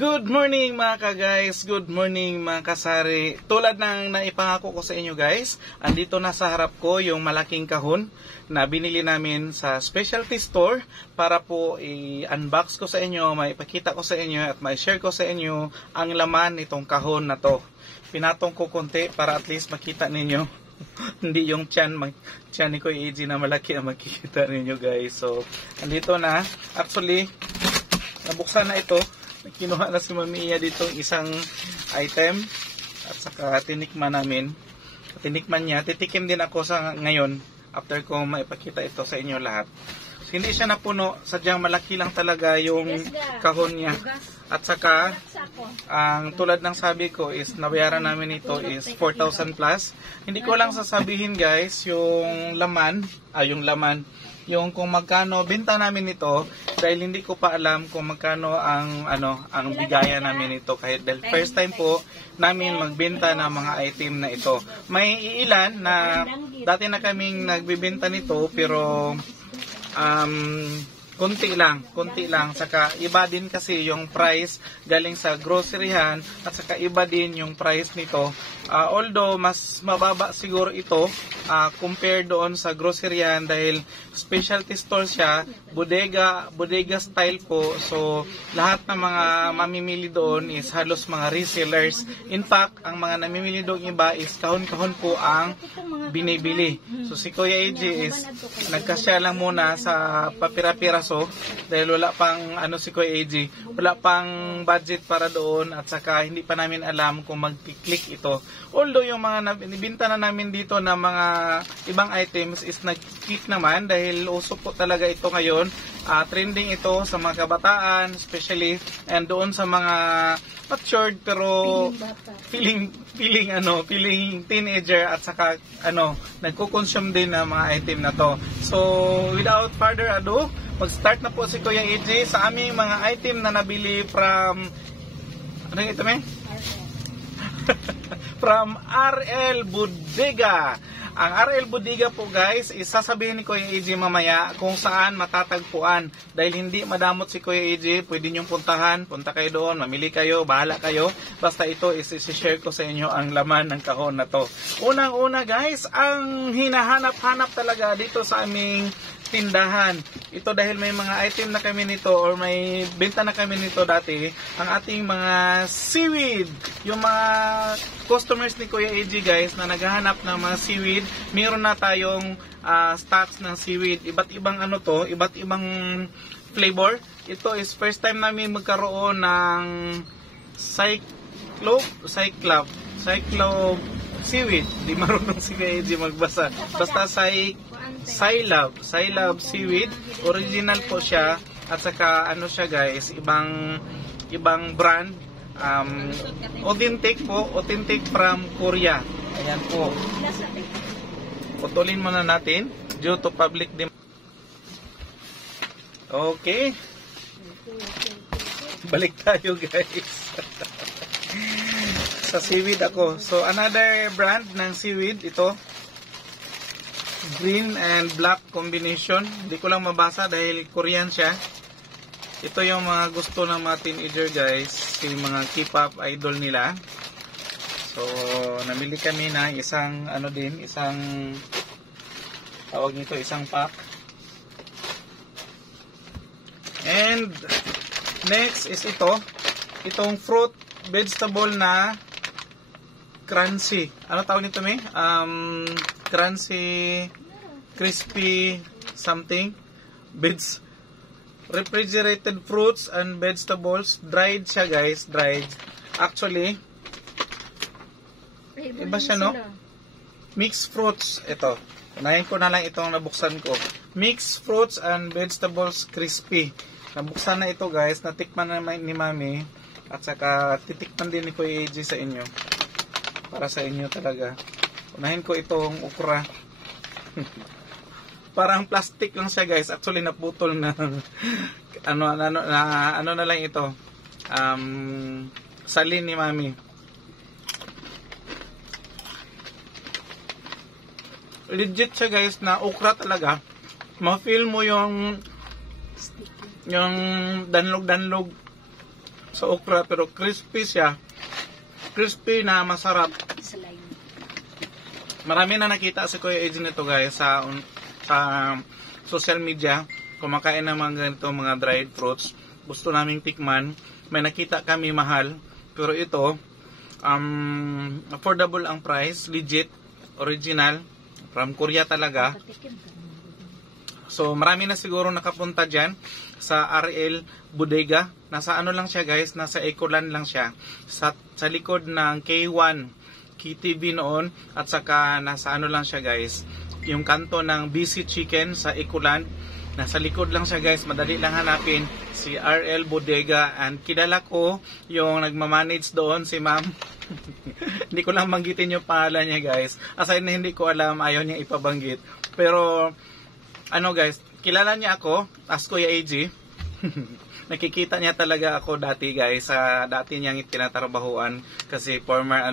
Good morning mga ka-guys, good morning mga kasari. Tulad ng naipangako ko sa inyo guys, andito na sa harap ko yung malaking kahon na binili namin sa specialty store para po i-unbox ko sa inyo, maipakita ko sa inyo at mai-share ko sa inyo ang laman nitong kahon na to. Pinatong ko konti para at least makita ninyo. Hindi yung tiyan ni Kuya AJ na malaki ang makikita ninyo guys. So, andito na. Actually, nabuksan na ito. Kinuha na si Mami Iya dito isang item at saka tinikman namin. Tinikman niya. Titikim din ako sa ngayon after ko maipakita ito sa inyo lahat. So, hindi siya napuno. Sadyang malaki lang talaga yung kahon niya. At saka, ang tulad ng sabi ko is nabayaran namin ito is 4,000 plus. Hindi ko lang sasabihin guys yung laman, yung kung magkano benta namin ito dahil hindi ko pa alam kung magkano ang bigayan namin ito kahit dahil first time po namin magbenta ng mga item na ito. May ilan na dati na kaming nagbebenta nito pero konti lang, saka iba din kasi yung price galing sa groceryhan at saka iba din yung price nito. Although mas mababa siguro ito compare doon sa groceryhan dahil specialty store siya, bodega style po. So lahat ng mga mamimili doon is halos mga resellers. In fact, ang mga namimili doon iba is kahon-kahon po ang binibili. So si Kuya AJ is nagkasya lang muna sa papira-piraso dahil wala pang si Kuya AJ, wala pang budget para doon at saka hindi pa namin alam kung mag-click ito. Although yung mga nabinta na namin dito na mga ibang items is nag-click naman dahil uso po talaga ito ngayon. Trending ito sa mga kabataan especially and doon sa mga matured pero feeling teenager at saka nagko-consume din ng mga item na to. So without further ado, mag-start na po si Kuya AJ sa aming mga item na nabili from from RL Bodega. Ang RL Bodega po guys, isasabihin ni Kuya AJ mamaya kung saan matatagpuan. Dahil hindi madamot si Kuya AJ, pwede niyong punta kayo doon, mamili kayo, bahala kayo. Basta ito isi-share ko sa inyo ang laman ng kahon na to. Unang-una guys, ang hinahanap-hanap talaga dito sa aming tindahan. Ito dahil may mga item na kami nito or may benta na kami nito dati, ang ating mga seaweed. Yung mga customers ni Kuya AJ guys na naghahanap ng mga seaweed, mayroon na tayong stocks ng seaweed. Iba't ibang iba't ibang flavor. Ito is first time namin magkaroon ng Cyclope seaweed. Di marunong si Kuya AJ magbasa. Basta Silab seaweed. Original po siya. At saka siya guys, ibang brand. Authentic from Korea. Ayan po. Putulin muna natin due to public demand. Okay. Balik tayo guys. Sa seaweed ako. So another brand ng seaweed ito. Green and black combination. Hindi ko lang mabasa dahil Korean siya. Ito yung mga gusto ng mga teenager guys, yung mga K-pop idol nila. So, namili kami na isang tawag nito, isang pack. And next is itong fruit vegetable na crunchy. Ano tawag nito may? Crunchy, crispy something. Refrigerated fruits and vegetables. Dried siya guys, dried. Actually, iba siya no? Mixed fruits. Ito. Unahin ko na lang itong nabuksan ko. Mixed fruits and vegetables crispy. Nabuksan na ito guys. Natikman na ni Mami. At saka titikman din ni Kuya AJ sa inyo. Para sa inyo talaga. Unahin ko itong okra. Parang plastic lang siya guys. Actually naputol na ano na lang ito. Salin ni Mami. Legit siya guys na okra talaga. Ma-feel mo yung danlog-danlog sa okra, pero crispy siya. Crispy na masarap. Marami na nakita si Kuya AJ nito guys sa social media. Kumakain ng mga ganito, mga dried fruits. Gusto naming tikman. May nakita kami mahal. Pero ito, affordable ang price. Legit, original. From Korea talaga. So marami na siguro nakapunta dyan sa RL Bodega. Nasa ano lang siya guys, nasa Ecoland lang siya. Sa likod ng K1 KTV noon, at saka nasa ano lang siya guys, yung kanto ng BC Chicken sa Ecoland. Nasa likod lang siya guys, madali lang hanapin si RL Bodega, and kilala ko yung nagmamanage doon, si ma'am. Hindi ko lang banggitin yung pangalan niya guys, aside na hindi ko alam, ayaw niya ipabanggit. Pero ano guys, kilala niya ako as Kuya AJ. Nakikita niya talaga ako dati guys, sa dati niyang tinatrabahuan, kasi former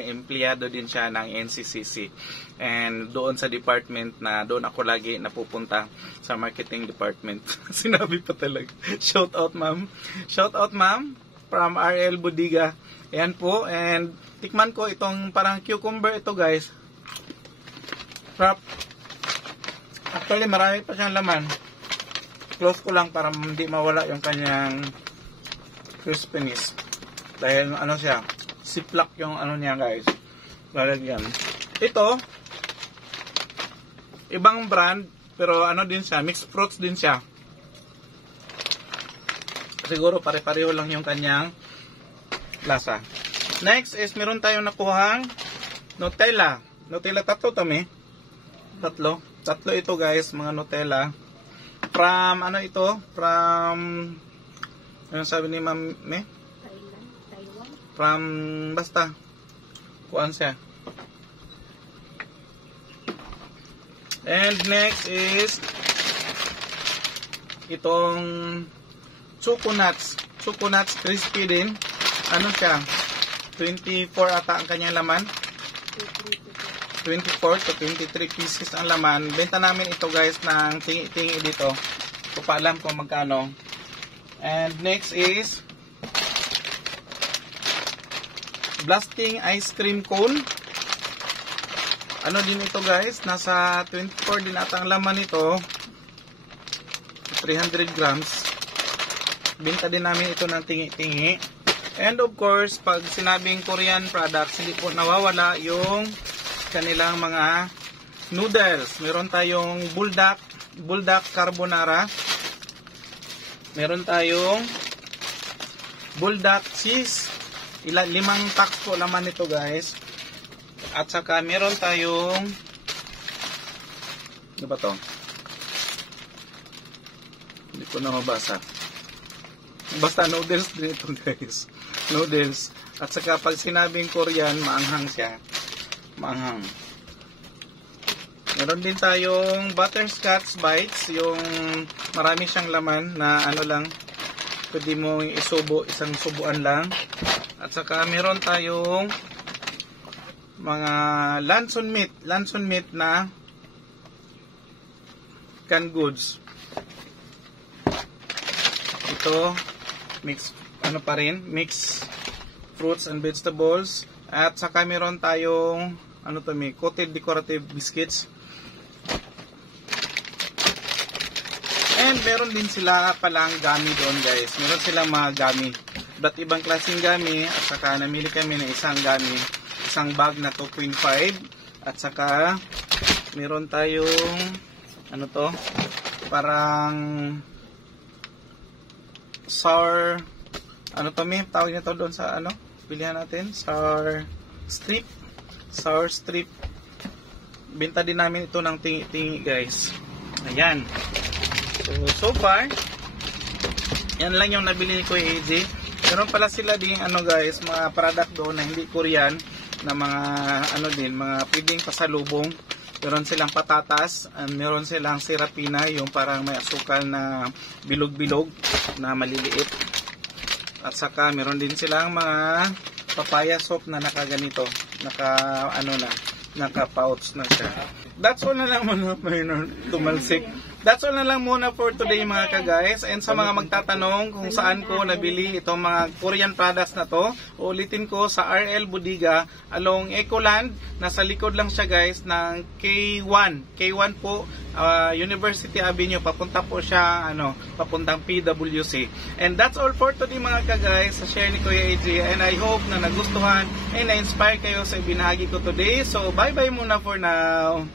empleyado din siya ng NCCC. And doon sa department na doon ako lagi napupunta, sa marketing department. Sinabi pa talaga. Shout out ma'am. Shout out ma'am from RL Bodega. Ayan po, and tikman ko itong parang cucumber ito guys. Sarap. Actually marami pa siyang laman. Close ko lang para hindi mawala yung kanyang crispiness. Dahil ano siya, siplak yung ano niya guys. Lalagyan. Ito, ibang brand, pero ano din siya, mixed fruits din siya. Siguro pare-pareho lang yung kanyang lasa. Next is meron tayong nakuhang Nutella. Nutella, tatlo tami. Tatlo ito guys, mga Nutella. From, ano ito? From, ano sabi ni Ma'am, Taiwan? From, basta, kuan siya. And next is, itong, Choconuts crispy din. Ano siya? 24 ata ang kanyang laman. 24 to 23 pieces ang laman. Benta namin ito guys ng tingi-tingi dito. Hindi pa alam kung magkano. And next is Blasting Ice Cream Cone. Ano din ito guys? Nasa 24 din ata ang laman nito. 300 grams. Benta din namin ito ng tingi-tingi. And of course, pag sinabing Korean products, hindi po nawawala yung kanilang mga noodles. Meron tayong buldak carbonara. Meron tayong buldak cheese. 5 packs po laman nito guys. At saka meron tayong, ano ba to? Hindi ko na mabasa. Basta noodles din ito guys. Noodles. At saka pag sinabing Korean, maanghang siya. Maanghang. Meron din tayong butterscotch bites, yung marami siyang laman na ano lang, pwede mo isubo, isang subuan lang. At saka meron tayong mga luncheon meat na canned goods. Ito mix mix fruits and vegetables. At saka meron tayong coated decorative biscuits. And meron din sila palang gummy doon guys. Meron silang mga gummy. Iba't ibang klaseng gummy. At saka namili kami ng isang gummy. Isang bag na 2.5. At saka meron tayong parang sour tawag nito doon sa pilihan natin, sour strip. Benta din namin ito ng tingi-tingi guys. Ayan. So far, yan lang yung nabili ko kay AJ. Meron pala sila din guys, mga product doon na hindi Korean, na mga mga pwedeng pasalubong. Meron silang patatas, meron silang sirapina, yung parang may asukal na bilog-bilog na maliliit. At saka meron din silang mga papaya soap na nakaganito, naka pouch na siya. That's all na lang muna, tumalsik. that's all na lang muna for today mga ka-guys. And sa mga magtatanong kung saan ko nabili itong mga Korean products na to, ulitin ko sa RL Bodega along Ecoland. Nasa likod lang siya guys ng K1. K1 po, University Avenue. Papunta po siya, papuntang PWC. And that's all for today mga ka-guys sa share ni Kuya AJ. And I hope na nagustuhan and na-inspire kayo sa ibinahagi ko today. So bye-bye muna for now.